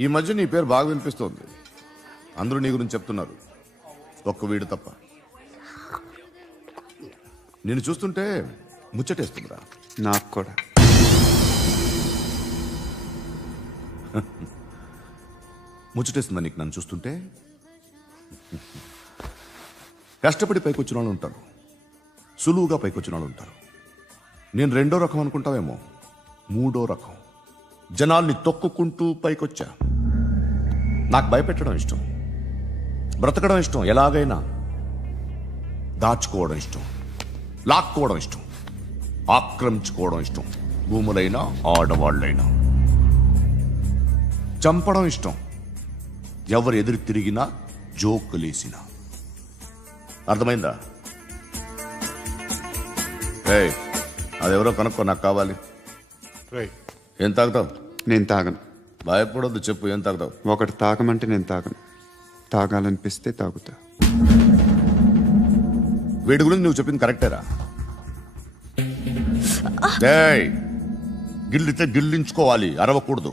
ఈ మధ్య నీ పేరు బాగా వినిపిస్తోంది. అందరూ నీ గురించి చెప్తున్నారు, ఒక్క వీడు తప్ప. నిన్ను చూస్తుంటే ముచ్చటేస్తుందిరా. నాకు కూడా. ముచ్చటేస్తుందా నీకు నన్ను చూస్తుంటే? కష్టపడి పైకొచ్చిన వాళ్ళు ఉంటారు, సులువుగా పైకొచ్చిన వాళ్ళు ఉంటారు. నేను రెండో రకం అనుకుంటావేమో, మూడో రకం. జనాల్ని తొక్కుకుంటూ పైకొచ్చా. నాకు భయపెట్టడం ఇష్టం, బ్రతకడం ఇష్టం, ఎలాగైనా దాచుకోవడం ఇష్టం, లాక్కోవడం ఇష్టం, ఆక్రమించుకోవడం ఇష్టం. భూములైనా ఆడవాళ్ళైనా చంపడం ఇష్టం, ఎవరు ఎదురు తిరిగినా జోకులేసినా. అర్థమైందా? ఏయ్, అదెవరో కనుక్కో, నాకు కావాలి. ఏం తాగుతావు? నేను తాగను. భయపడొద్దు, చెప్పు ఏం తాగుతావు? ఒకటి తాగమంటే నేను తాగను, తాగాలనిపిస్తే తాగుతా. వీడి గురించి నువ్వు చెప్పింది కరెక్టేరా? ఏయ్, గిల్లితే గిల్లించుకోవాలి, అరవకూడదు.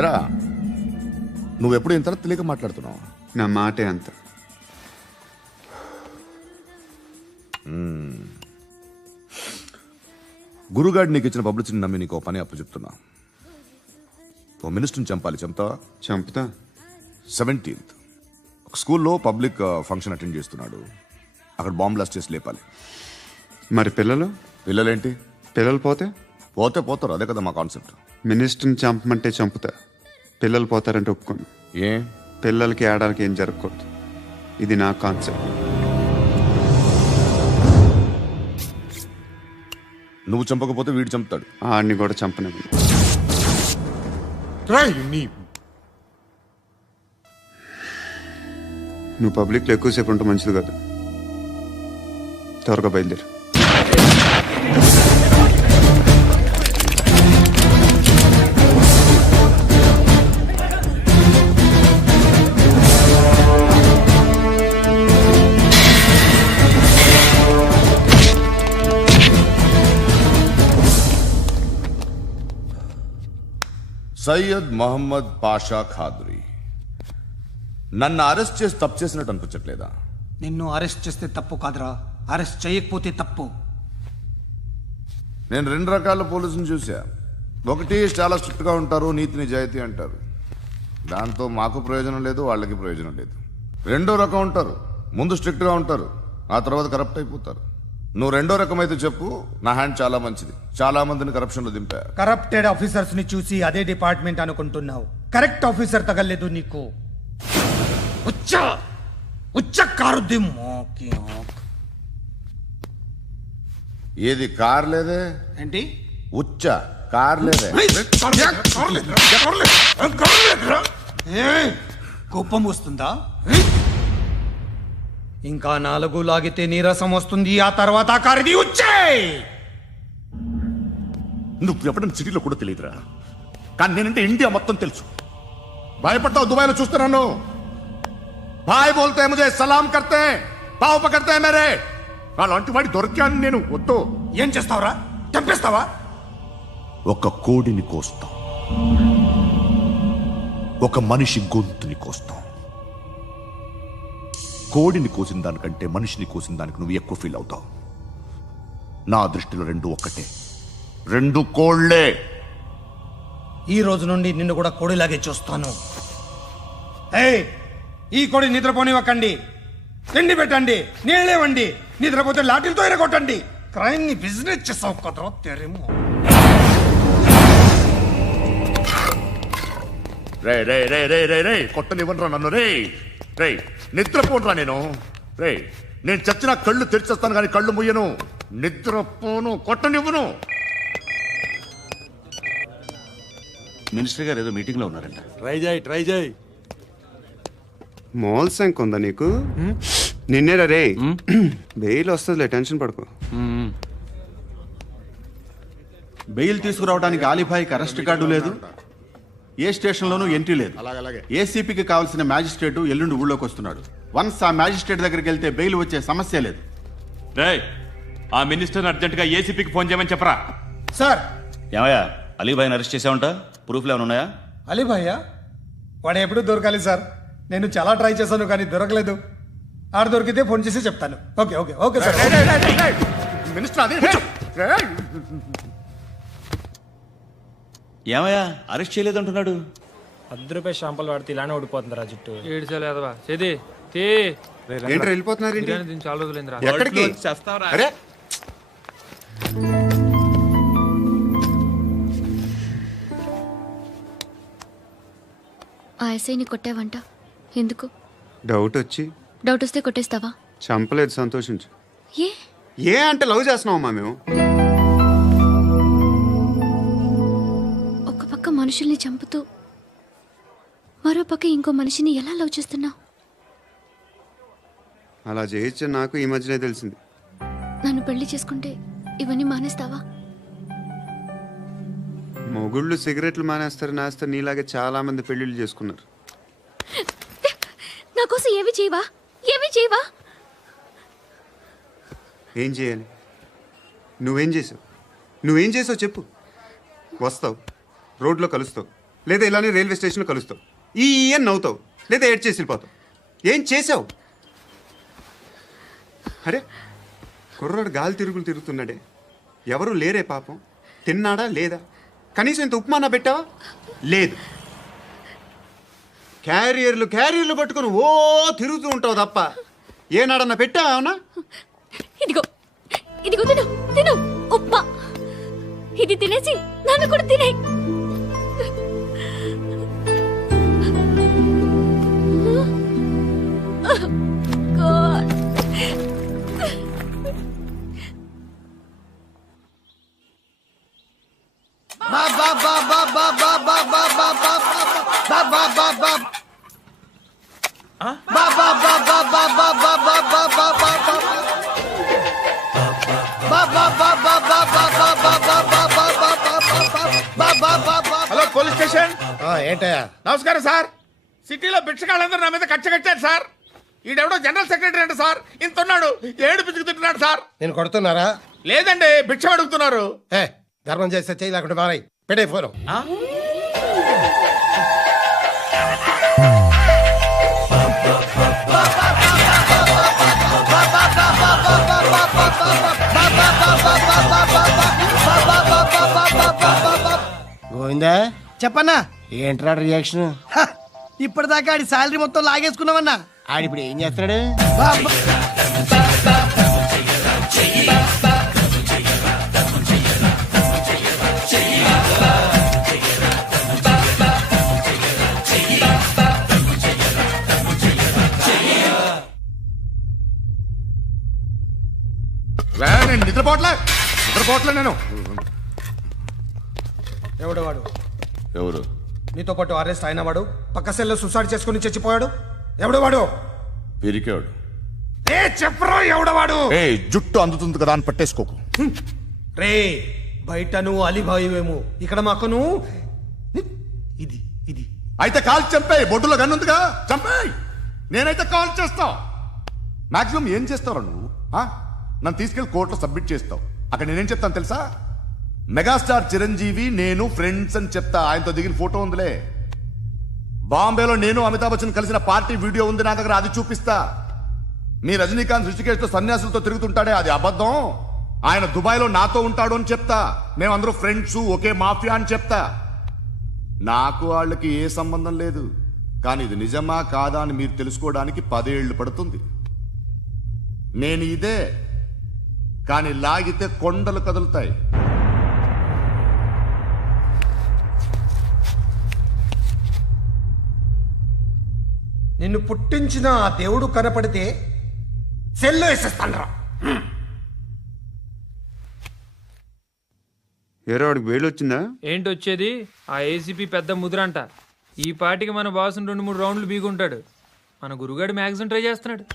ఎరా, నువ్వెప్పుడు ఇంత తెలియక మాట్లాడుతున్నావు? నా మాటే అంత. గురుగాడు నీకు ఇచ్చిన పబ్లిసిటీని నమ్మి నీకు పని అప్పు చెప్తున్నా. ఓ మినిస్టర్ని చంపాలి, చంపుతావా? చంపుతా. 17th ఒక స్కూల్లో పబ్లిక్ ఫంక్షన్ అటెండ్ చేస్తున్నాడు, అక్కడ బాంబ్ బ్లాస్ట్ చేసి లేపాలి. మరి పిల్లలు? పిల్లలేంటి? పిల్లలు పోతే పోతే పోతారు, అదే కదా మా కాన్సెప్ట్. మినిస్టర్ని చంపమంటే చంపుతా, పిల్లలు పోతారంటే ఒప్పుకోను. ఏ? పిల్లలకి ఆడాలకి ఏం జరగకూడదు, ఇది నా కాన్సెప్ట్. నువ్వు చంపకపోతే వీడు చంపుతాడు. ఆడిని కూడా చంపనివ్వను. నువ్వు పబ్లిక్లో ఎక్కువసేపు ఉంటే మంచిది కాదు. త్వరగా బయలుదేరు. సయ్యద్ మహమ్మద్ పాషా ఖాద్రీ, నన్ను అరెస్ట్ చేసి తప్పు చేసినట్టు అనిపించట్లేదా? నిన్ను అరెస్ట్ చేస్తే తప్పు కాదురా, అరెస్ట్ చేయకపోతే తప్పు. నేను 2 రకాల పోలీసుని చూసా. ఒకటి చాలా స్ట్రిక్ట్గా ఉంటారు, నీతి నిజాయితీ అంటారు, దాంతో మాకు ప్రయోజనం లేదు, వాళ్ళకి ప్రయోజనం లేదు. రెండో రకం ఉంటారు, ముందు స్ట్రిక్ట్గా ఉంటారు, ఆ తర్వాత కరప్ట్ అయిపోతారు. నువ్వు రెండో రకం అయితే చెప్పు, నా హ్యాండ్ చాలా మంచిది, చాలా మందిని కరప్షన్లో దింపా. కరప్టెడ్ ఆఫీసర్స్ ని చూసి అదే డిపార్ట్మెంట్ అనుకుంటున్నావు, కరెక్ట్ ఆఫీసర్ తగలేదు నీకు. కారుద్ది మోకి. ఏది కార్ లేదే? ఏంటి? ఉచ్చ కార్ లేదే? కోపం వస్తుందా? ఇంకా 4 లాగితే నీరసం వస్తుంది, ఆ తర్వాత కారిది ఉచ్చే. నువ్వు ఎప్పుడైనా సిటీలో కూడా తెలియదురా, కానీ నేనంటే ఇండియా మొత్తం తెలుసు. భయపడతావు? దుబాయ్లో చూస్తున్నాను, భాయ్ బోల్తే ముజే సలాం కర్తే పావు పకర్తే మేరే. అలాంటి వాడి దొరికాను నేను. వద్దు. ఏం చేస్తావురా? చంపేస్తావా? ఒక కోడిని కోస్తాం, ఒక మనిషి గొంతుని కోస్తాం. కోడిని కోసిన దానికంటే మనిషిని కోసిన దానికి నువ్వు ఎక్కువ ఫీల్ అవుతావు. నా దృష్టిలో 2 ఒక్కటే, 2 కోళ్లే. ఈ రోజు నుండి నిన్ను కూడా కోడిలాగే చూస్తాను. ఏయ్, ఈ కోడి నిద్రపోనివ్వకండి, తిండి పెట్టండి, నీళ్ళేవండి, నిద్రపోతే లాఠీలతో ఎరగొట్టండి. క్రైమ్ ని బిజినెస్ చేసావు కదరా తెరేమో. రే రే రే రే రే రే కొట్టనివ్వనరా నన్ను. రే రే నిద్రపోనరా నేను. రే నేను చచ్చిన కళ్ళు తెరిచేస్తాను కానీ కళ్ళు ముయ్యను. నిద్రపోను, కొట్టనివ్వను. మినిస్టర్ గారు ఏదో మీటింగ్ లో ఉన్నారంట. ట్రై చేయి. మోల్ సంక్ ఉందా నీకు? నిన్నేరా రే. బెయిల్ వస్తుందిలే, టెన్షన్ పడుకో. బెయిల్ తీసుకురావడానికి ఆలిభాయికి అరెస్ట్ కార్డు లేదు, ఏ స్టేషన్లోనూ ఎంట్రీ లేదు. ఏసీపీకి కావాల్సిన మ్యాజిస్ట్రేటు ఎల్లుండి ఊళ్ళోకి వస్తున్నాడు. వన్స్ ఆ మ్యాజిస్ట్రేట్ దగ్గరికి వెళ్తే బెయిల్ వచ్చే సమస్య లేదు. ఆ మినిస్టర్ అర్జెంట్ గా ఏసీపీకి ఫోన్ చేయమని చెప్పరా. సార్, ఏమయ్యా, అలీభాయిని అరెస్ట్ చేసావంట? ప్రూఫ్లు ఏమైనా ఉన్నాయా? అలీ భయ్యా వాడు ఎప్పుడు దొరకాలి సార్. నేను చాలా ట్రై చేశాను కానీ దొరకలేదు. ఆడ దొరికితే ఫోన్ చేసి చెప్తాను. Okay okay okay sir. Minister అదే ఏమయ్యా అరెస్ట్ చేయలేదంటున్నాడు. ₹10 షాంపూలు వాడితే ఇలానే ఓడిపోతుంది రా జుట్టు. ఏడ్చాలి అదవా చేది తీ ఏంటి వెళ్ళిపోతున్నారు ఏంటి? బిర్యానీ తిని చాలా రోజులైందిరా. ఎక్కడికి? అరే ఆ ఎస్ఐని కొట్టావంట ఎందుకు? డౌట్ వచ్చి డౌట్ వస్తే కొట్టేస్తావా? చంపలేదు, సంతోషించు. ఏ ఏ అంటే లవ్ చేస్తున్నావమ్మా మేము. ఒక పక్క మనుషుల్ని చంపుతూ మరో పక్క ఇంకో మనిషిని ఎలా లవ్ చేస్తున్నావు? అలా చేయొచ్చు నాకు ఈ మధ్యనే తెలిసింది. నన్ను పెళ్లి చేసుకుంటే ఇవన్నీ మానేస్తావా? మొగుళ్ళు సిగరెట్లు మానేస్తారు, నేస్తారు. నీలాగే చాలా మంది పెళ్లిళ్ళు చేసుకున్నారు. నా కోసం ఏమి చేయవా? ఏమి చేయవా? ఏం చేయాలి? నువ్వేం చేసావు? నువ్వేం చేసావు చెప్పు. వస్తావు, రోడ్లో కలుస్తావు, లేదా ఇలానే రైల్వే స్టేషన్లో కలుస్తావు. ఈ అని నవ్వుతావు, లేదా ఏడ్ చేసి వెళ్ళిపోతావు. ఏం చేసావు? అరే కుర్రాడు గాలి తిరుగులు తిరుగుతున్నాడే, ఎవరు లేరే పాపం. తిన్నాడా లేదా? కనీసం ఇంత ఉప్మానా పెట్టావా? లేదు. క్యారియర్లు పట్టుకుని ఓ తిరుగుతూ ఉంటావు తప్ప ఏనాడన్నా పెట్టావా? అవునా? ఇదిగో ఇదిగో తిను తిను ఉప్మా. ఇది తినేసి నన్ను కూడా తినే. Hello police station. ఏంటయ్యా? నమస్కారం సార్. సిటీలో భిక్షగాళ్ళందరూ నా మీద కట్టారు సార్. ఈడెవడో జనరల్ సెక్రటరీ అంట సార్. ఇంత ఉన్నాడు, ఏడు పిచ్చుకు తింటున్నాడు సార్. నేను కొడుతున్నారా? లేదండి, భిక్ష అడుగుతున్నారు. ఏ ధర్మం చేస్తే చేయి, లేకుంటే మారాయి. పెట్టే ఫోను. గోవిందా చెప్పన్నా. ఏంట్రా రియాక్షన్? ఇప్పటిదాకా ఆడి శాలరీ మొత్తం లాగేసుకున్నావన్నా. ఆడిప్పుడు ఏం చేస్తున్నాడు? నేను నిద్రపోవట్లే నేను. ఎవడు వాడు? ఎవరు? నీతో పాటు అరెస్ట్ అయిన వాడు, పక్క సెల్లో సూసైడ్ చేసుకుని చచ్చిపోయాడు. ఎవడు వాడు? పిరికాడు. ఏ చెప్పరా ఎవడవాడు? ఏ జుట్టు అందుతుంది కదా అని పట్టేసుకోకు. రే బయట నువ్వు అలీబాయివేమో, ఇక్కడ మాకు నువ్వు ఇది ఇది. అయితే కాల్ చంపేయి. బొడ్డులో గన్నుందిగా చంపేయి. నేనైతే కాల్ చేస్తా. మాక్సిమం ఏం చేస్తావు నువ్వు? నన్ను తీసుకెళ్లి కోర్టులో సబ్మిట్ చేస్తావు. అక్కడ నేనేం చెప్తాను తెలుసా? మెగాస్టార్ చిరంజీవి నేను ఫ్రెండ్స్ అని చెప్తా. ఆయనతో దిగిన ఫోటో ఉందిలే. బాంబేలో నేను అమితాబ్ బచ్చన్ కలిసిన పార్టీ వీడియో ఉంది నా దగ్గర, అది చూపిస్తా. మీ రజనీకాంత్ ఋషికేశ్తో సన్యాసులతో తిరుగుతుంటాడే, అది అబద్ధం. ఆయన దుబాయ్లో నాతో ఉంటాడు అని చెప్తా. మేమందరూ ఫ్రెండ్స్, ఒకే మాఫియా అని చెప్తా. నాకు వాళ్ళకి ఏ సంబంధం లేదు. కానీ ఇది నిజమా కాదా అని మీరు తెలుసుకోవడానికి 10 ఏళ్లు పడుతుంది. నేను ఇదే, కానీ లాగితే కొండలు కదులుతాయి. నిన్ను పుట్టించిన ఆ దేవుడు కనపడితే సెల్లో వేసేస్తాను. ఏరో వాడికి వేలు వచ్చిందా? ఏంటి వచ్చేది? ఆ ఏసీపీ పెద్ద ముద్రంట. ఈ పాటికి మన బాసుని 2-3 రౌండ్లు బీగుంటాడు. మన గురుగాడు మ్యాగజైన్ ట్రై చేస్తున్నాడు.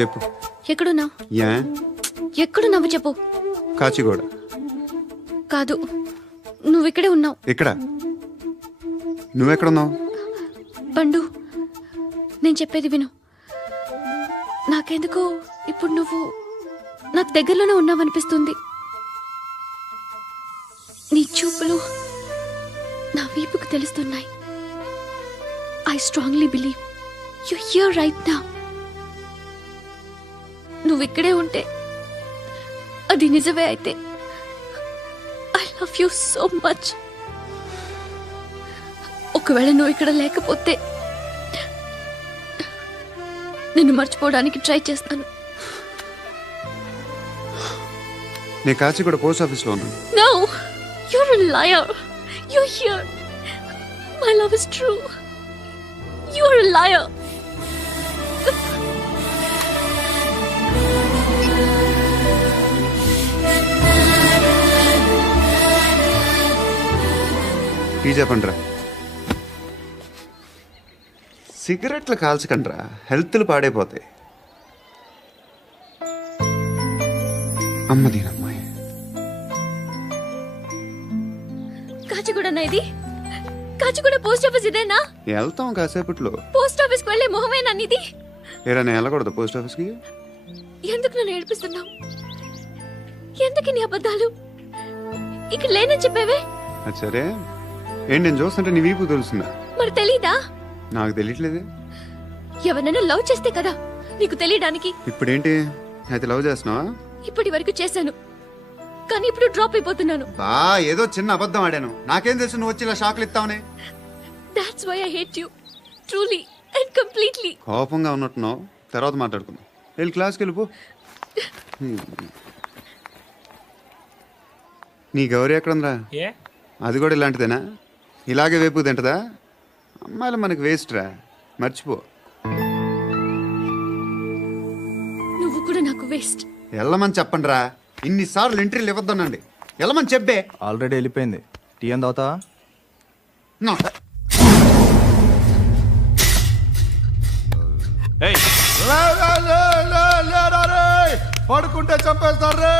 చెప్పు. ఎక్కడున్నావు? యా ఎక్కడున్నావు చెప్పు. కాచిగూడ. కాదు, నువ్వు ఇక్కడే ఉన్నావు. ఇక్కడ నువ్వెక్కడున్నావు? పండు, నేను చెప్పేది విను. నాకెందుకో ఇప్పుడు నువ్వు నాకు దగ్గరలోనే ఉన్నావనిపిస్తుంది. నీ చూపులు నా వీపుకు తెలుస్తున్నాయి. I strongly believe you here right now. నువ్వు ఇక్కడే ఉంటే అది నిజమే అయితే I love you so much. ఒకవేళ నువ్వు ఇక్కడ లేకపోతే నిన్ను మర్చిపోవడానికి ట్రై చేస్తాను. నేను కాచిగూడ పోస్ట్ ఆఫీస్లో ఉన్నాను. No, you're a liar. You're here. My love is true. You're a liar. Tea చెప్పండిరా. సిగరెట్లు కాల్చకండ్రా, హెల్త్లు పాడైపోతాయి. అమ్మదీనమ్మాయి. కాచిగూడనా ఇది? కాచిగూడ పోస్ట్ ఆఫీస్ ఇదేనా? వెళ్తాం కాసేపట్లో. పోస్ట్ ఆఫీస్ కి వెళ్ళే మొహమేనా నీది? ఏరా నేను వెళ్ళకూడదు పోస్ట్ ఆఫీస్కి? ఎందుకు నన్ను ఏడిపిస్తున్నావు? ఎందుకు నీ అబద్ధాలు? ఇక్కడ లేనని చెప్పేవే. అది సరే, ఏంటి నేను చూస్తుంటే నీ వీపు తెలుస్తుందా? మరి తెలీదా? నాకు తెలియట్లేదే. ఎవరినైనా లవ్ చేస్తే కదా నీకు తెలియడానికి. ఇప్పుడేంటి అయితే లవ్ చేస్తున్నావా? ఇప్పటి వరకు చేశాను, కానీ ఇప్పుడు డ్రాప్ అయిపోతున్నాను. ఏదో చిన్న అబద్ధం ఆడాను. నాకేం తెలుసు నువ్వు వచ్చి ఇలా షాక్లు ఇస్తావని. That's why I hate you. Truly and completely. కోపంగా ఉన్నట్టున్నావు, తర్వాత మాట్లాడుకుందాం. వెళ్ళి క్లాస్కి వెళ్ళిపో. నీ గౌరీ ఎక్కడుందిరా? ఏ అది కూడా ఇలాంటిదేనా? ఇలాగే వేపు తింటదా? అమ్మాయిలు మనకి వేస్ట్ రా, మర్చిపో. నువ్వు కూడా నాకు వేస్ట్. వెళ్ళమని చెప్పండి రా. ఇన్నిసార్లు ఎంట్రీలు ఇవ్వద్దనండి. వెళ్ళమని చెప్పే. ఆల్రెడీ వెళ్ళిపోయింది. టీ అని తాగుతావా? నా. పడుకుంటే చంపేస్తారు రే.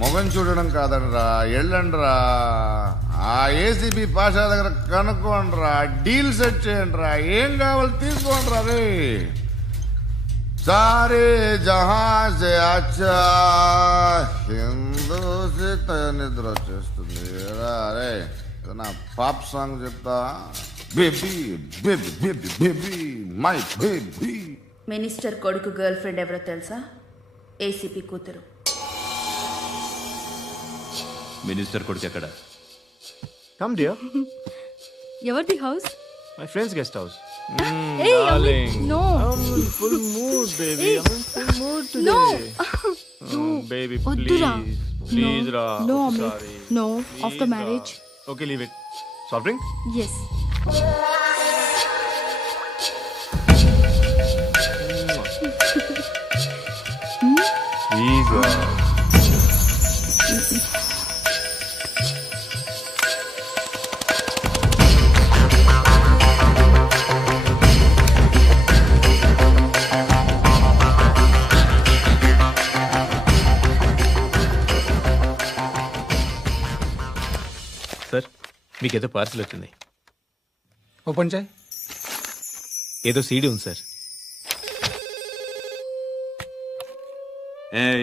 మొగం చూడడం కాదండ్రా, వెళ్ళండ్రా. ఆ ఏసీబీ పాషా దగ్గర కనుక్కోండ్రా, డీల్ సెట్ చేయండిరా, ఏం కావాలి తీసుకోండిరా రే. సారే జహా సే అచ్చా హిందూ నిద్ర వచ్చేస్తుంది రే. నా పాప్ సాంగ్ చెప్తా. Baby baby baby baby my baby. Minister కొడుకు గర్ల్ ఫ్రెండ్ ఎవరో తెలుసా? ఏసీపీ కూతురు. మినిస్టర్ కొడుకు ఎక్కడ? Come dear. ఎవరిది house? My friends guest house. No. Full mood, baby. I'm in full mood today. No. Baby, వద్దురా. please, Ra. No, I'm Amit. sorry. No. Please, After Ra. marriage. Okay, leave it. Soft drink? Yes. Please, Ra. Sir, మీకేదో parcel వచ్చింది. Open చేయి. ఏదో CD ఉంది sir.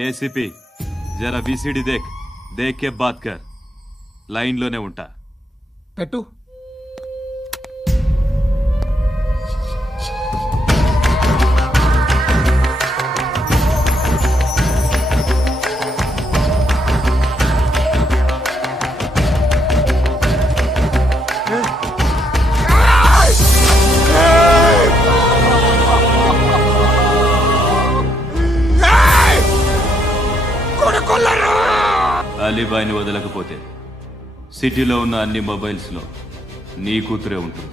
ACP జరా VCD దేక్ కే బాత్ కర్. లైన్లోనే ఉంటా. పెట్టు. అలీబాయిని వదలకపోతే సిటీలో ఉన్న అన్ని మొబైల్స్లో నీ కూతురే ఉంటుంది.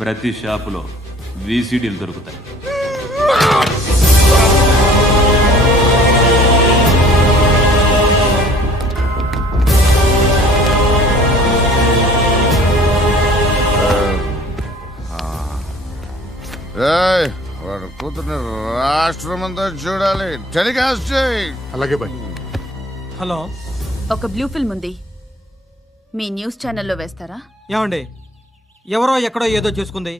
ప్రతి షాపులో వీసీడీలు దొరుకుతాయి. ఏయ్, వాడు కూతుర్ని రాష్ట్రం అంతా చూడాలి. టెలికాస్ట్ చేయి. అలాగే బాయ్. హలో, ఒక బ్లూ ఫిల్మ్ ఉంది, మీ న్యూస్ ఛానల్లో వేస్తారా? ఏమండి, ఎవరో ఎక్కడో ఏదో చేసుకుంది,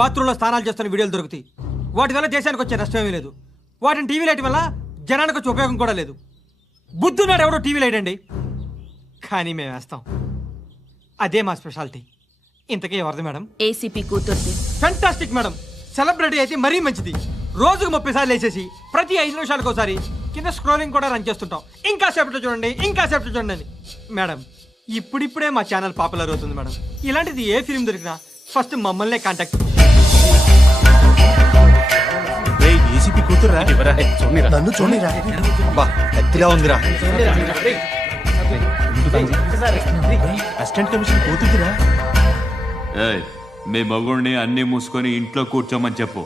బాత్రూంలో స్నానాలు చేస్తున్న వీడియోలు దొరుకుతాయి. వాటి వల్ల దేశానికి వచ్చే నష్టమేమీ లేదు. వాటిని టీవీ లైట్ వల్ల జనానికి వచ్చే ఉపయోగం కూడా లేదు. బుద్ధున్నాడు ఎవడో టీవీ లైట్ అండి, కానీ మేము వేస్తాం. అదే మా స్పెషాలిటీ. ఇంతకీ ఎవరిది మేడం? ఏసీపీ కూతుర్ది. Fantastic madam. సెలబ్రిటీ అయితే మరీ మంచిది. రోజుకు 30 సార్లు వేసేసి ప్రతి 5 నిమిషాలకు ఒకసారి కింద స్క్రోలింగ్ కూడా రన్ చేస్తుంటాం. ఇంకా సేపట్లో చూడండి, ఇంకా సేపట్లో చూడండి అని. మేడం, ఇప్పుడిప్పుడే మా ఛానల్ పాపులర్ అవుతుంది మేడం. ఇలాంటిది ఏ ఫిల్మ్ దొరికినా ఫస్ట్ మమ్మల్నే కాంటాక్ట్. ఏసీపీ కూతురా? నన్ను చూడరా ఎత్తిగా ఉందిరా. అసిస్టెంట్ కమిషన్ కూతురా? ఏయ్, మీ మగుడిని అన్ని మూసుకొని ఇంట్లో కూర్చోమని చెప్పు.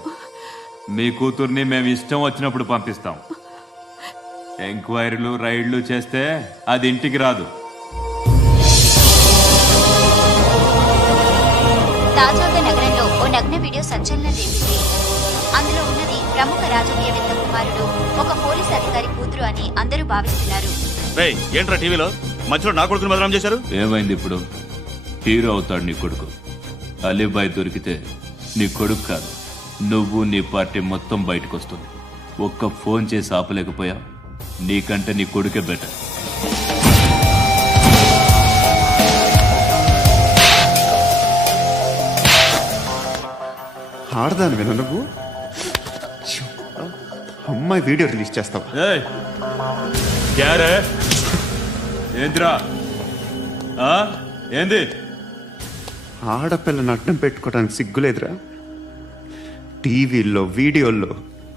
మీ కూతుర్ని మేము ఇష్టం వచ్చినప్పుడు పంపిస్తాం. ఎంక్వైరీలు రైడ్లు చేస్తే అది ఇంటికి రాదు. తాజాగా నగరంలో ఓ నగ్న వీడియో సంచలనం రేపింది. అందులో ఉన్నది ప్రముఖ రాజకీయవేత్త కుమారుడు, ఒక పోలీస్ అధికారి కూతురు అని అందరూ భావిస్తున్నారు. ఏంట్రా టీవీలో మధ్యలో నా కొడుకుని బదనాం చేశారు? ఏమైంది ఇప్పుడు? హీరో అవుతాడు నీ కొడుకు. అలీబాయ్ దొరికితే నీ కొడుకు కాదు, నువ్వు నీ పార్టీ మొత్తం బయటకు వస్తుంది. ఒక్క ఫోన్ చేసి ఆపలేకపోయా, నీకంటే నీ కొడుకే బెటర్. ఆడదాను విన నువ్వు అమ్మాయి వీడియో రిలీజ్ చేస్తావా? ఏంద్రా ఏంది? ఆడపిల్లని అడ్డం పెట్టుకోవడానికి సిగ్గులేదురా? టీవీల్లో వీడియోల్లో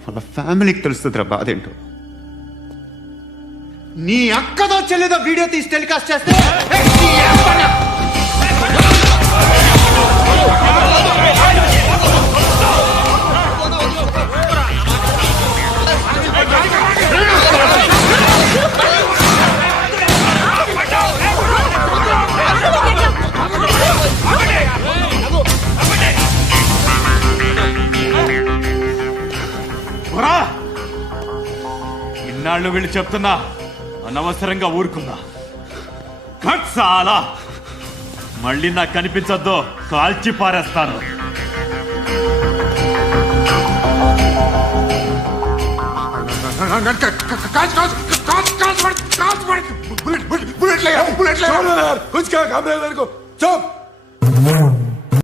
వాళ్ళ ఫ్యామిలీకి తెలుస్తుందిరా బాధ ఏంటో. నీ అక్కదో చెల్లిదో వీడియో తీసి టెలికాస్ట్ చేస్తే ఇన్నాళ్ళు వీళ్ళు చెప్తున్నా అనవసరంగా ఊరుకున్నా. చాలా మళ్ళీ నాకు కనిపించొద్దు, కాల్చి పారేస్తాను. బుల్లెట్